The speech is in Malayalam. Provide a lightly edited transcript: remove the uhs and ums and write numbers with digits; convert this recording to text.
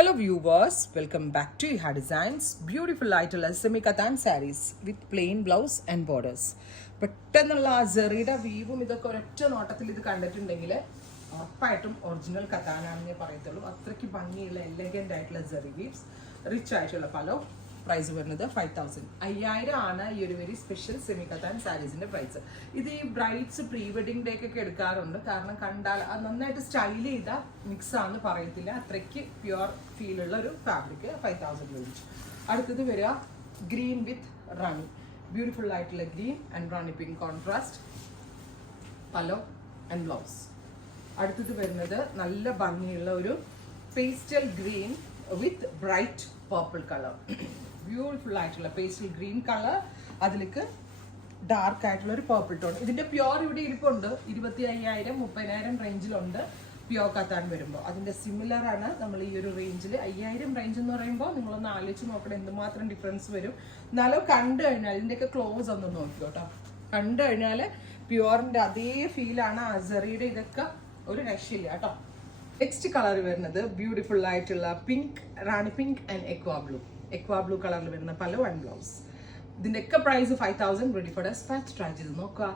Hello viewers, welcome back to Iha Designs. Beautiful ആയിട്ടുള്ള semi katan saris with plain blouse and borders. പെട്ടെന്നുള്ള ആ ജെറിയുടെ വീവും ഇതൊക്കെ ഒരൊറ്റ നോട്ടത്തിൽ ഇത് കണ്ടിട്ടുണ്ടെങ്കിൽ ഉറപ്പായിട്ടും ഒറിജിനൽ കത്താനാണെന്നേ പറയത്തുള്ളൂ. അത്രയ്ക്ക് ഭംഗിയുള്ള എലഗൻ്റ് ആയിട്ടുള്ള ജെറി വീവ്സ്, റിച്ച് ആയിട്ടുള്ള പലോ. പ്രൈസ് വരുന്നത് 5000. 5000 ആണ് ഈ ഒരു വെരി സ്പെഷ്യൽ സെമി കത്താൻ സാരീസിന്റെ പ്രൈസ്. ഇത് ഈ ബ്രൈഡ്സ് പ്രീ വെഡിങ് ഡേക്കൊക്കെ എടുക്കാറുണ്ട്. കാരണം കണ്ടാൽ അത് നന്നായിട്ട് സ്റ്റൈൽ ചെയ്ത മിക്സ് ആണെന്ന് പറയത്തില്ല. അത്രയ്ക്ക് പ്യുവർ ഫീലുള്ള ഒരു ഫാബ്രിക് 5000 റേഞ്ച്. അടുത്തത് വരിക ഗ്രീൻ വിത്ത് റാണി. ബ്യൂട്ടിഫുൾ ആയിട്ടുള്ള green and Rani pink contrast പലോ and blouse. അടുത്തത് വരുന്നത് നല്ല ഭംഗിയുള്ള ഒരു പേസ്റ്റൽ ഗ്രീൻ വിത്ത് ബ്രൈറ്റ് പർപ്പിൾ കളർ. ബ്യൂട്ടിഫുൾ ആയിട്ടുള്ള പേസ്റ്റൽ ഗ്രീൻ കളർ, അതിലേക്ക് ഡാർക്ക് ആയിട്ടുള്ള ഒരു പർപ്പിൾ ടോൺ. ഇതിന്റെ പ്യോർ ഇവിടെ ഇരിപ്പുണ്ട്. 25,000 30,000 റേഞ്ചിലുണ്ട് പ്യോർ കത്താൻ വരുമ്പോൾ. അതിന്റെ സിമിലർ ആണ് നമ്മൾ ഈ ഒരു റേഞ്ചിൽ. 5000 റേഞ്ച് എന്ന് പറയുമ്പോൾ നിങ്ങളൊന്ന് ആലോചിച്ച് നോക്കണം എന്തുമാത്രം ഡിഫറൻസ് വരും. എന്നാലും കണ്ടു കഴിഞ്ഞാൽ ഇതിന്റെയൊക്കെ ക്ലോസ് ഒന്ന് നോക്കി കേട്ടോ. കണ്ടു കഴിഞ്ഞാൽ പ്യോറിന്റെ അതേ ഫീലാണ്. അസറിയുടെ ഇതൊക്കെ ഒരു രക്ഷയില്ല കേട്ടോ. നെക്സ്റ്റ് കളർ വരുന്നത് ബ്യൂട്ടിഫുൾ ആയിട്ടുള്ള pink, Rani pink and aqua blue കളറിൽ വരുന്ന പലോ ആൻഡ് ബ്ലൗസ്. ഇതിന്റെ ഒക്കെ price 5000. Ready for dispatch. Try ചെയ്ത് നോക്കുക.